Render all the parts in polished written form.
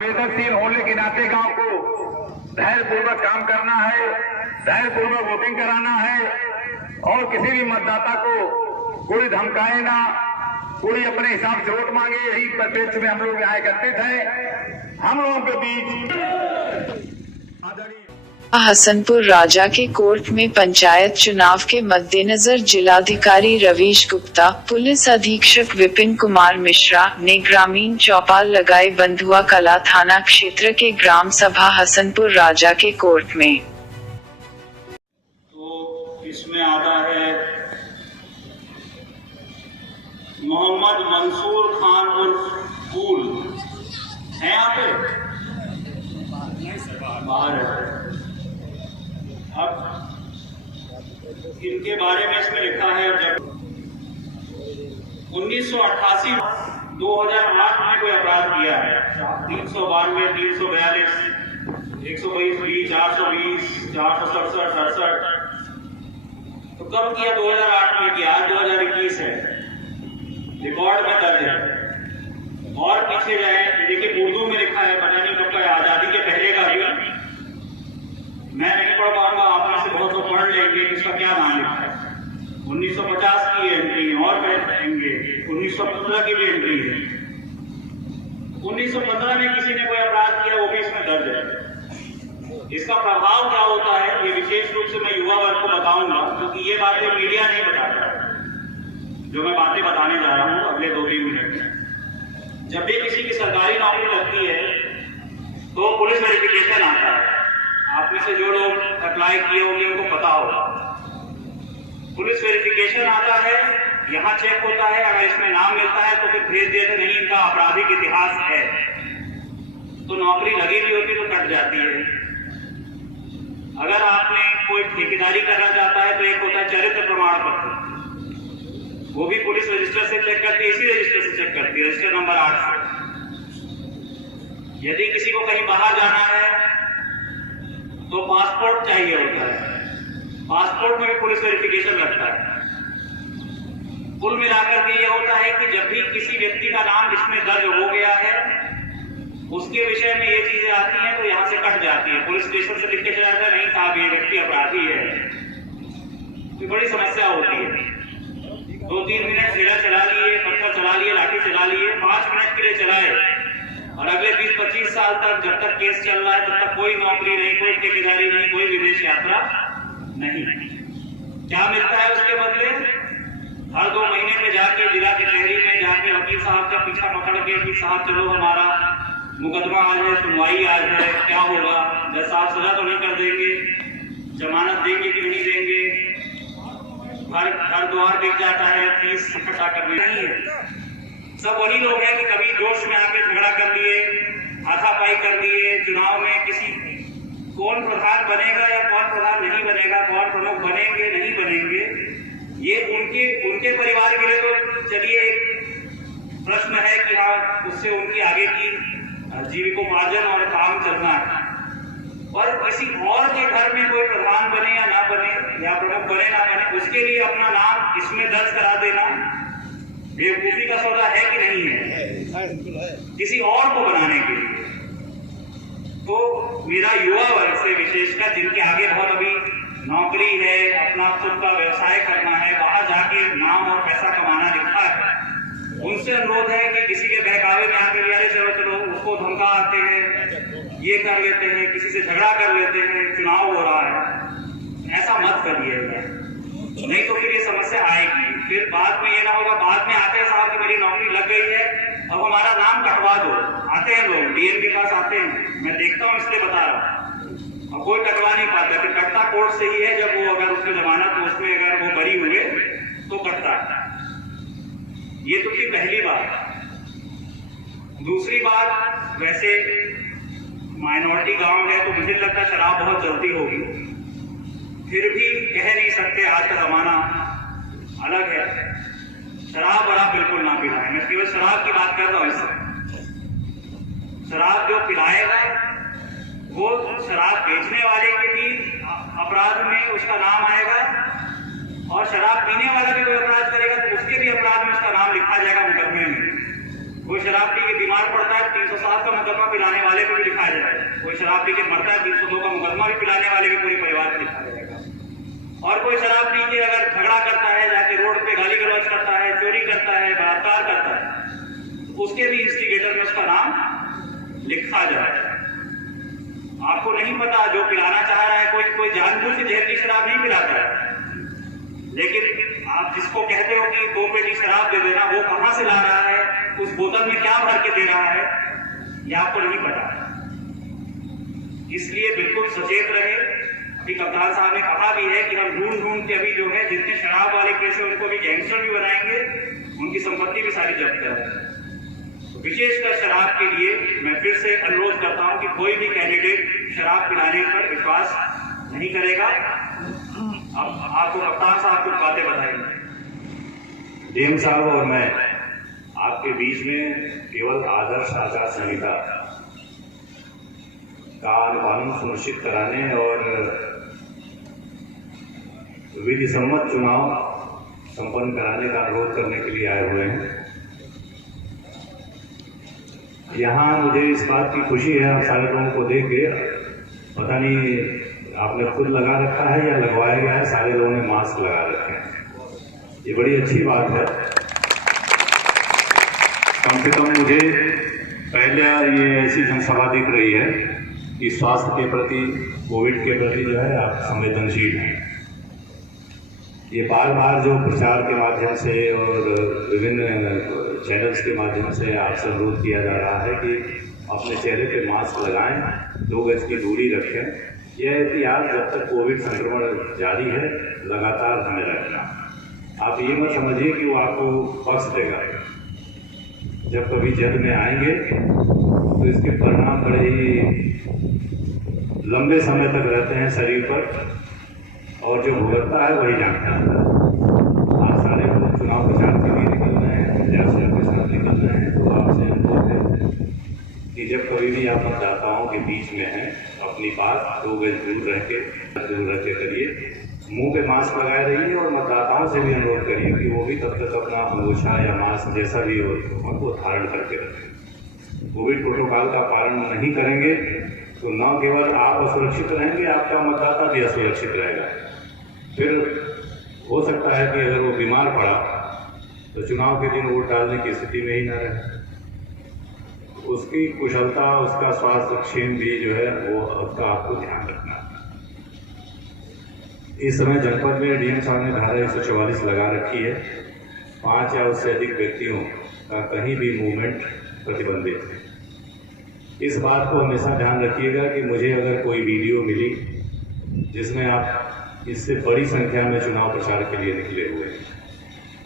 संवेदनशील होने के नाते गांव को धैर्यपूर्वक काम करना है, धैर्यपूर्वक वोटिंग कराना है और किसी भी मतदाता को कोई धमकाए ना, कोई अपने हिसाब से वोट मांगे। यही परिप्रेक्ष्य में हम लोग यहाँ एकत्रित हैं। हम लोगों के बीच हसनपुर राजा के कोर्ट में पंचायत चुनाव के मद्देनजर जिलाधिकारी रवीश गुप्ता, पुलिस अधीक्षक विपिन कुमार मिश्रा ने ग्रामीण चौपाल लगाई बंधुआ कला थाना क्षेत्र के ग्राम सभा हसनपुर राजा के कोर्ट में। तो इसमें आता है मोहम्मद मंसूर खान उर्फ फूल है यहाँ पे बाहर है। अब इनके बारे में इसमें लिखा है जब 1988 2008 में कोई अपराध किया है 392 342 122 20 420 467 68 तो कब किया 2008 में किया, आज 2021 है, रिकॉर्ड में दर्ज है। और पीछे जाए देखिए उर्दू में लिखा है, पता नहीं कब का, आजादी के पहले का भी मैं नहीं पढ़ पाऊंगा, आप में से बहुत लोग पढ़ लेंगे इसका क्या नाम लिखा है। 1950 की एंट्री है और कहेंगे 1915 की भी एंट्री है। 1915 में किसी ने कोई अपराध किया वो भी इसमें दर्ज है। इसका प्रभाव क्या होता है ये विशेष रूप से मैं युवा वर्ग को बताऊंगा, क्योंकि ये बातें मीडिया नहीं बताता जो मैं बातें बताने जा रहा हूँ अगले 2-3 मिनट में। जब भी किसी की सरकारी नौकरी लगती है तो पुलिस वेरिफिकेशन आता है। आप में से जो लोग अप्लाई किए होंगे उनको पता होगा। पुलिस वेरिफिकेशन आता है, यहाँ चेक होता है, अगर इसमें नाम मिलता है तो फिर भेज देते, नहीं इनका आपराधिक इतिहास है तो नौकरी लगी भी होती तो कट जाती है। अगर आपने कोई ठेकेदारी करना चाहता है तो एक होता है चरित्र प्रमाण पत्र, वो भी पुलिस रजिस्टर से चेक करती है, इसी रजिस्टर से चेक करती है, रजिस्टर नंबर 8 से। यदि किसी को कहीं बाहर जाना है तो पासपोर्ट चाहिए होता है, पासपोर्ट में भी पुलिस वेरिफिकेशन लगता है। कुल मिलाकर के ये होता है कि जब भी किसी व्यक्ति का नाम इसमें दर्ज हो गया है उसके विषय में ये चीजें आती हैं तो यहाँ से कट जाती है। पुलिस स्टेशन से लिख के चला जाता है नहीं साहब ये व्यक्ति अपराधी है, तो बड़ी समस्या होती है। 2-3 मिनट घेरा चला लिए, पत्थर चला लिए, लाठी चला लिए, 5 मिनट के लिए चलाए और अगले 20-25 साल तक जब तक केस चल रहा है तब तक कोई नौकरी नहीं, कोई ठेकेदारी नहीं, कोई विदेश यात्रा नहीं। क्या मिलता है उसके बदले? हर 2 महीने में जाके जिला कचहरी में जाके वकील साहब का पीछा पकड़ के कि साहब चलो हमारा मुकदमा आज है, सुनवाई आज है, क्या होगा, 10 साल सजा तो नहीं कर देंगे, जमानत देंगे कि नहीं देंगे, घर द्वार बिक जाता है, फीस इकट्ठा करने नहीं है। सब वही लोग हैं कि कभी जोश में आके झगड़ा कर लिए, हाथापाई कर लिए, चुनाव में किसी कौन प्रधान बनेगा या कौन प्रधान नहीं बनेगा, कौन प्रमुख बनेंगे नहीं बनेंगे, ये उनके परिवार के लिए तो चलिए एक प्रश्न है कि हाँ उससे उनकी आगे की जीविकोपार्जन और काम चलना है। और किसी और के घर में कोई प्रधान बने या ना बने या प्रमुख बने ना बने उसके लिए अपना नाम इसमें दर्ज करा देना बेवकूफी का सौदा है कि नहीं है, किसी और को बनाने के लिए। तो मेरा युवा वर्ग से विशेषकर जिनके आगे बहुत अभी नौकरी है, अपना खुद का व्यवसाय करना है, बाहर जाके नाम और पैसा कमाना लिखा है, उनसे अनुरोध है कि किसी के बहकावे में आकर अरे चलो चलो उसको धमका आते हैं, ये कर लेते हैं, किसी से झगड़ा कर लेते हैं, चुनाव हो रहा है, ऐसा मत करिएगा, नहीं तो फिर ये समस्या आएगी। फिर बाद में ये ना होगा, बाद में आते हैं साहब कि मेरी नौकरी लग गई है अब हमारा नाम कटवा दो। आते हैं लोग डीएम के पास आते हैं, मैं देखता हूँ इसलिए बता रहा हूँ, अब कोई कटवा नहीं पाता। फिर कटता कोर्ट से ही है, जब वो अगर उसमें जमानत तो उसमें अगर वो बरी हुए तो कटता है। ये तो थी पहली बात। दूसरी बात, वैसे माइनॉरिटी गांव है तो मुझे लगता है शराब बहुत जल्दी होगी, फिर भी कह नहीं सकते, आज का जमाना अलग है, शराब बड़ा बिल्कुल ना पिलाए। मैं केवल शराब की बात कर रहा हूं। इससे शराब जो पिलाएगा वो शराब बेचने वाले के भी अपराध में उसका नाम आएगा और शराब पीने वाला भी कोई अपराध करेगा तो उसके भी अपराध में उसका नाम लिखा जाएगा मुकदमे में। कोई शराब पी के बीमार पड़ता है 307 का मुकदमा पिलाने वाले को भी लिखा जाएगा। कोई शराब पी के मरता है 302 का मुकदमा भी पिलाने वाले के पूरे परिवार को लिखा जाएगा। और कोई शराब पी के अगर झगड़ा करता है, जाके रोड पे गाली गलौज करता है, चोरी करता है, बलात्कार करता है, उसके भी इंस्टिगेटर में उसका नाम लिखा जाएगा। आपको नहीं पता जो पिलाना चाह रहा है, कोई जानबूझ के जहरीली शराब नहीं पिलाता है, लेकिन आप जिसको कहते हो कि 2 पेटी शराब दे देना, वो कहां से ला रहा है, उस बोतल में क्या भर के दे रहा है, यह आपको नहीं पता। इसलिए बिल्कुल सचेत रहे। अभी कप्तान साहब ने कहा भी है कि हम ढूंढ के अभी जो है जितने शराब वाले केस है उनको भी गैंगस्टर भी बनाएंगे, उनकी संपत्ति भी सारी जब्त करेंगे। तो विशेषकर शराब के लिए मैं फिर से अनुरोध करता हूं कि कोई भी कैंडिडेट शराब पिलाने पर विश्वास नहीं करेगा। अब आपको कप्तान साहब कुछ बातें बताएंगे। डीएम साहब और मैं आपके बीच में केवल आदर्श आचार संहिता का अनुपालन सुनिश्चित कराने और विधि सम्मत चुनाव संपन्न कराने का अनुरोध करने के लिए आए हुए हैं। यहाँ मुझे इस बात की खुशी है, आप सारे लोगों को देख के, पता नहीं आपने खुद लगा रखा है या लगवाया गया है, सारे लोगों ने मास्क लगा रखे हैं। ये बड़ी अच्छी बात है। कम से कम मुझे पहले ये ऐसी जनसभा दिख रही है कि स्वास्थ्य के प्रति, कोविड के प्रति जो है आप संवेदनशील हैं। ये बार बार जो प्रचार के माध्यम से और विभिन्न चैनल्स के माध्यम से आपसे अनुरोध किया जा रहा है कि अपने चेहरे पे मास्क लगाएं, 2 गज की दूरी रखें, यह एहतियात जब तक कोविड संक्रमण जारी है लगातार हमें रखना। आप ये मत समझिए कि वो आपको बख्श देगा। जब कभी जद में आएंगे तो इसके परिणाम बड़े ही लंबे समय तक रहते हैं शरीर पर, और जो भुगतता है वही जानता है। आज सारे लोग चुनाव प्रचार के लिए निकल रहे हैं, प्रत्याशियों के साथ निकल रहे हैं, तो आपसे अनुरोध है कि जब कभी भी आप मतदाताओं के बीच में हैं, अपनी बात 2 गज दूर रह के करिए, मुंह पे मास्क लगाए रहिए, और मतदाताओं से भी अनुरोध करिए कि वो भी तब तक अपना अंगोछा या मास्क जैसा भी हो उनको धारण करके रखें। कोविड प्रोटोकॉल का पालन नहीं करेंगे तो न केवल आप असुरक्षित रहेंगे, आपका मतदाता भी असुरक्षित रहेगा। फिर हो सकता है कि अगर वो बीमार पड़ा तो चुनाव के दिन वोट डालने की स्थिति में ही न रहे। उसकी कुशलता, उसका स्वास्थ्य क्षेम भी जो है वो उसका आपको ध्यान रखना है। इस समय जनपद में डीएम साहब ने धारा 144 लगा रखी है। 5 या उससे अधिक व्यक्तियों का कहीं भी मूवमेंट प्रतिबंधित है। इस बात को हमेशा ध्यान रखिएगा कि मुझे अगर कोई वीडियो मिली जिसमें आप इससे बड़ी संख्या में चुनाव प्रचार के लिए निकले हुए हैं,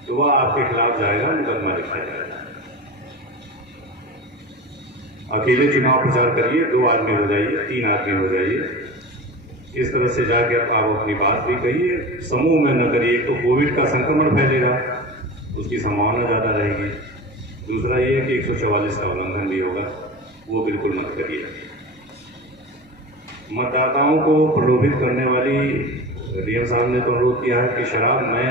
तो वह आपके खिलाफ जाएगा, मुकदमा लिखा जाएगा। अकेले चुनाव प्रचार करिए, 2 आदमी हो जाइए, 3 आदमी हो जाइए, इस तरह से जाके आप अपनी बात भी कहिए। समूह में न करिए, तो कोविड का संक्रमण फैलेगा, उसकी संभावना ज़्यादा रहेगी। दूसरा ये है कि 144 का उल्लंघन भी होगा, वो बिल्कुल मत करिए। मतदाताओं को प्रलोभित करने वाली, डीएम साहब ने तो अनुरोध किया है कि शराब, मैं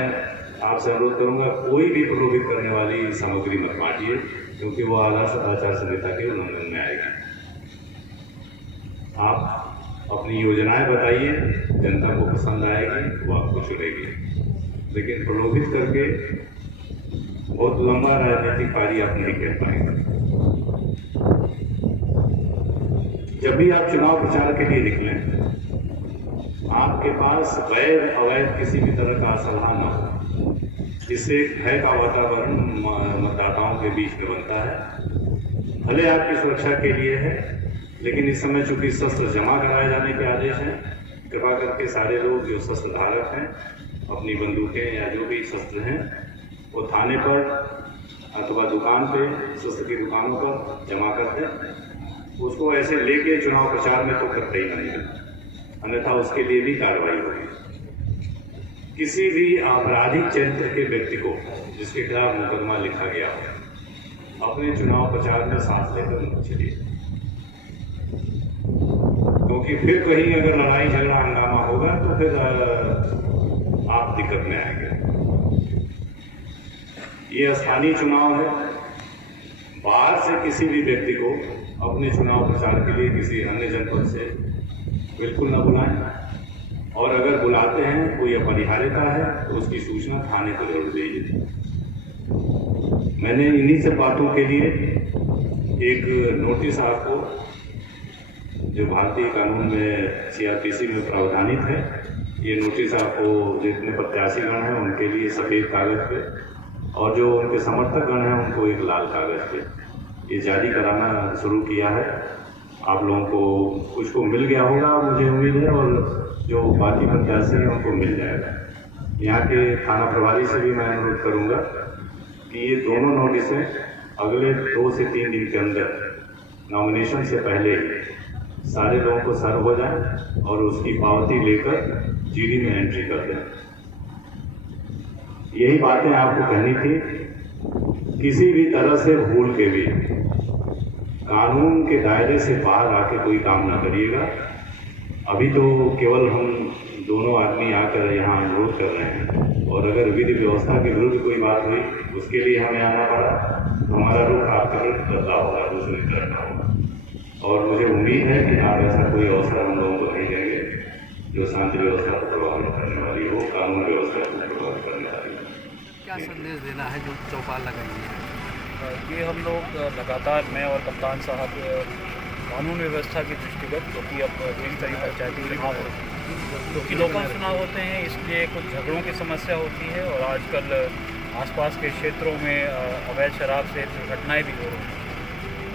आपसे अनुरोध करूंगा कोई भी प्रलोभित करने वाली सामग्री मत बांटिए, क्योंकि वो आदर्श आचार संहिता के उल्लंघन में आएगी। आप अपनी योजनाएं बताइए, जनता को पसंद आएगी, वो आपको चुनेगी, लेकिन प्रलोभित करके बहुत लंबा राजनीतिक कार्य आप नहीं कर पाएंगे। जब भी आप चुनाव प्रचार के लिए निकलें, आपके पास वैध अवैध किसी भी तरह का असला न हो, इससे भय का वातावरण मतदाताओं के बीच में बनता है। भले आपकी सुरक्षा के लिए है, लेकिन इस समय चूंकि शस्त्र जमा कराए जाने के आदेश हैं, कृपा करके सारे लोग जो शस्त्र धारक हैं अपनी बंदूकें या जो भी शस्त्र हैं वो थाने पर अथवा दुकान पे, शस्त्र की दुकानों पर जमा कर दें। उसको ऐसे लेके चुनाव प्रचार में तो करते ही नहीं है, अन्यथा उसके लिए भी कार्रवाई होगी। किसी भी आपराधिक चरित्र के व्यक्ति को जिसके खिलाफ मुकदमा लिखा गया हो, अपने चुनाव प्रचार में साथ लेकर मत चलिए, क्योंकि फिर कहीं अगर लड़ाई झगड़ा हंगामा होगा तो फिर आप दिक्कत में आएंगे। ये स्थानीय चुनाव है, बाहर से किसी भी व्यक्ति को अपने चुनाव प्रचार के लिए किसी अन्य जनपद से बिल्कुल न बुलाएं, और अगर बुलाते हैं कोई अपरिहार्यता है तो उसकी सूचना थाने को जरूर दीजिए। मैंने इन्हीं सब बातों के लिए एक नोटिस आपको, जो भारतीय कानून में CRPC में प्रावधानित है, ये नोटिस आपको जितने प्रत्याशीगण हैं उनके लिए सफ़ेद कागज़ पे, और जो उनके समर्थकगण हैं उनको एक लाल कागज़ पे ये जारी कराना शुरू किया है। आप लोगों को कुछ को मिल गया होगा मुझे उम्मीद है, और जो बाकी प्रत्याशी हैं उनको मिल जाएगा। यहाँ के थाना प्रभारी से भी मैं अनुरोध करूँगा कि ये दोनों नोटिसें अगले 2 से 3 दिन के अंदर नॉमिनेशन से पहले सारे लोगों को सर्व हो जाए और उसकी पावती लेकर GD में एंट्री कर दें। यही बातें आपको कहनी थी। किसी भी तरह से भूल के भी कानून के दायरे से बाहर आके कोई काम ना करिएगा। अभी तो केवल हम दोनों आदमी आकर यहाँ अनुरोध कर रहे हैं, और अगर विधि व्यवस्था के विरुद्ध कोई बात हुई उसके लिए हमें आना पड़ा, हमारा रुख आपके विरुद्ध बदलाव होगा, दूसरी तरफ होगा। और मुझे उम्मीद है कि आप ऐसा कोई अवसर हम लोगों को नहीं देंगे जो शांति व्यवस्था को प्रभावित करने वाली हो, कानून व्यवस्था को प्रभावित करने वाली हो। क्या संदेश देना है जो चौपाल लगाई है? ये हम लोग लगातार, मैं और कप्तान साहब, कानून व्यवस्था के दृष्टिगत, क्योंकि अब कई सारी पंचायती चुनाव होते हैं, क्योंकि लोकल चुनाव होते हैं, इसलिए कुछ झगड़ों की समस्या होती है, और आजकल आसपास के क्षेत्रों में अवैध शराब से दुर्घटनाएं भी हो रही हैं।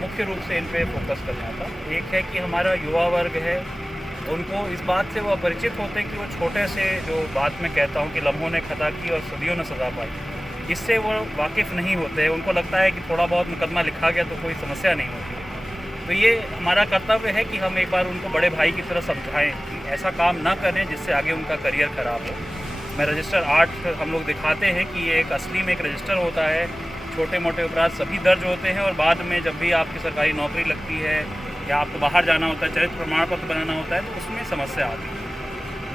मुख्य रूप से इन पे फोकस करना था। एक है कि हमारा युवा वर्ग है, उनको इस बात से वो अपरिचित होते हैं कि वो छोटे से, जो बात मैं कहता हूँ कि लम्हों ने खता की और सदियों ने सजा पाई, इससे वो वाकिफ़ नहीं होते। उनको लगता है कि थोड़ा बहुत मुकदमा लिखा गया तो कोई समस्या नहीं होती। तो ये हमारा कर्तव्य है कि हम एक बार उनको बड़े भाई की तरह समझाएं कि ऐसा काम ना करें जिससे आगे उनका करियर ख़राब हो। मैं रजिस्टर 8 हम लोग दिखाते हैं कि ये एक असली में एक रजिस्टर होता है, छोटे मोटे अपराध सभी दर्ज होते हैं, और बाद में जब भी आपकी सरकारी नौकरी लगती है या आपको बाहर जाना होता है, चरित्र प्रमाण पत्र बनाना होता है, तो उसमें समस्या आती है।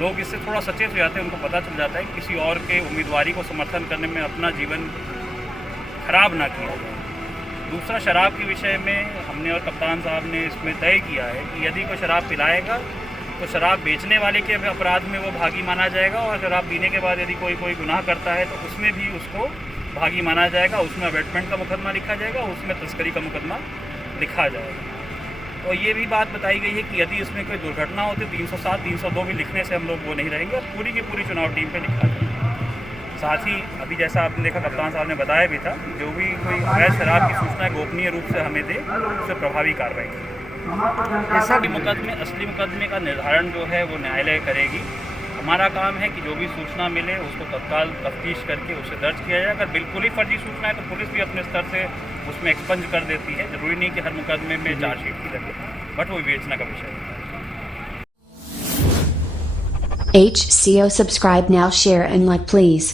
लोग इससे थोड़ा सचेत हो जाते हैं, उनको पता चल जाता है कि किसी और के उम्मीदवारी को समर्थन करने में अपना जीवन खराब ना किया जाए। दूसरा, शराब के विषय में हमने और कप्तान साहब ने इसमें तय किया है कि यदि कोई शराब पिलाएगा तो शराब बेचने वाले के अपराध में वो भागी माना जाएगा, और शराब पीने के बाद यदि कोई गुनाह करता है तो उसमें भी उसको भागी माना जाएगा। उसमें अबेटमेंट का मुकदमा लिखा जाएगा, उसमें तस्करी का मुकदमा लिखा जाएगा। और ये भी बात बताई गई है कि यदि इसमें कोई दुर्घटना होती है 307, 302 भी लिखने से हम लोग वो नहीं रहेंगे, और पूरी की पूरी चुनाव टीम पे लिखा जाएगा। साथ ही अभी जैसा आपने देखा, कप्तान साहब ने बताया भी था, जो भी कोई अवैध शराब की सूचना गोपनीय रूप से हमें दे, उससे प्रभावी कार्रवाई की। ऐसा कि असली मुकदमे का निर्धारण जो है वो न्यायालय करेगी। हमारा काम है कि जो भी सूचना मिले उसको तत्काल तफ्तीश करके उसे दर्ज किया जाए। अगर बिल्कुल ही फर्जी सूचना है तो पुलिस भी अपने स्तर से उसमें एक्सपंज कर देती है। जरूरी नहीं कि हर मुकदमे में चार्जशीट की लगे, बट वो विवेचना का विषय है। HCO subscribe now, share and like please.